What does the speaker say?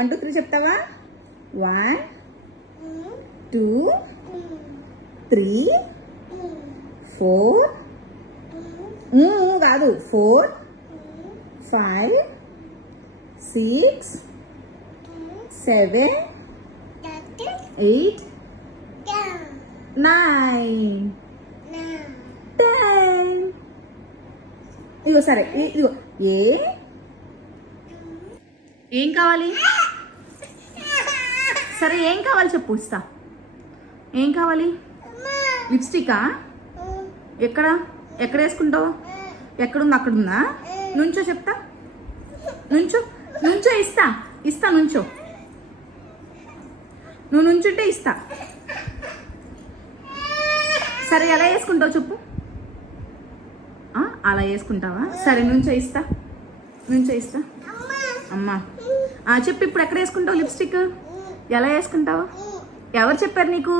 One two three చెప్తావా? One two three four కాదు. Four five six seven eight nine ten ఇదిగో సరే ఇ- ఇదిగో ఏ ఏం కావాలి? సరే ఏం కావాలి చెప్పు ఇస్తా. ఏం కావాలి? లిప్స్టికా? ఎక్కడ? ఎక్కడ వేసుకుంటావు? ఎక్కడుంది? అక్కడ ఉందా నుంచో చెప్తా. నుంచో నుంచో ఇస్తా. ఇస్తా నుంచో. నువ్వు నుంచుంటే ఇస్తా. సరే ఎలా వేసుకుంటావు చెప్పు. అలా వేసుకుంటావా? సరే నుంచో ఇస్తా. నుంచో ఇస్తా. అమ్మా. చెప్పు ఇప్పుడు ఎక్కడ వేసుకుంటావు లిప్స్టిక్? ఎలా వేసుకుంటావు? ఎవరు చెప్పారు నీకు?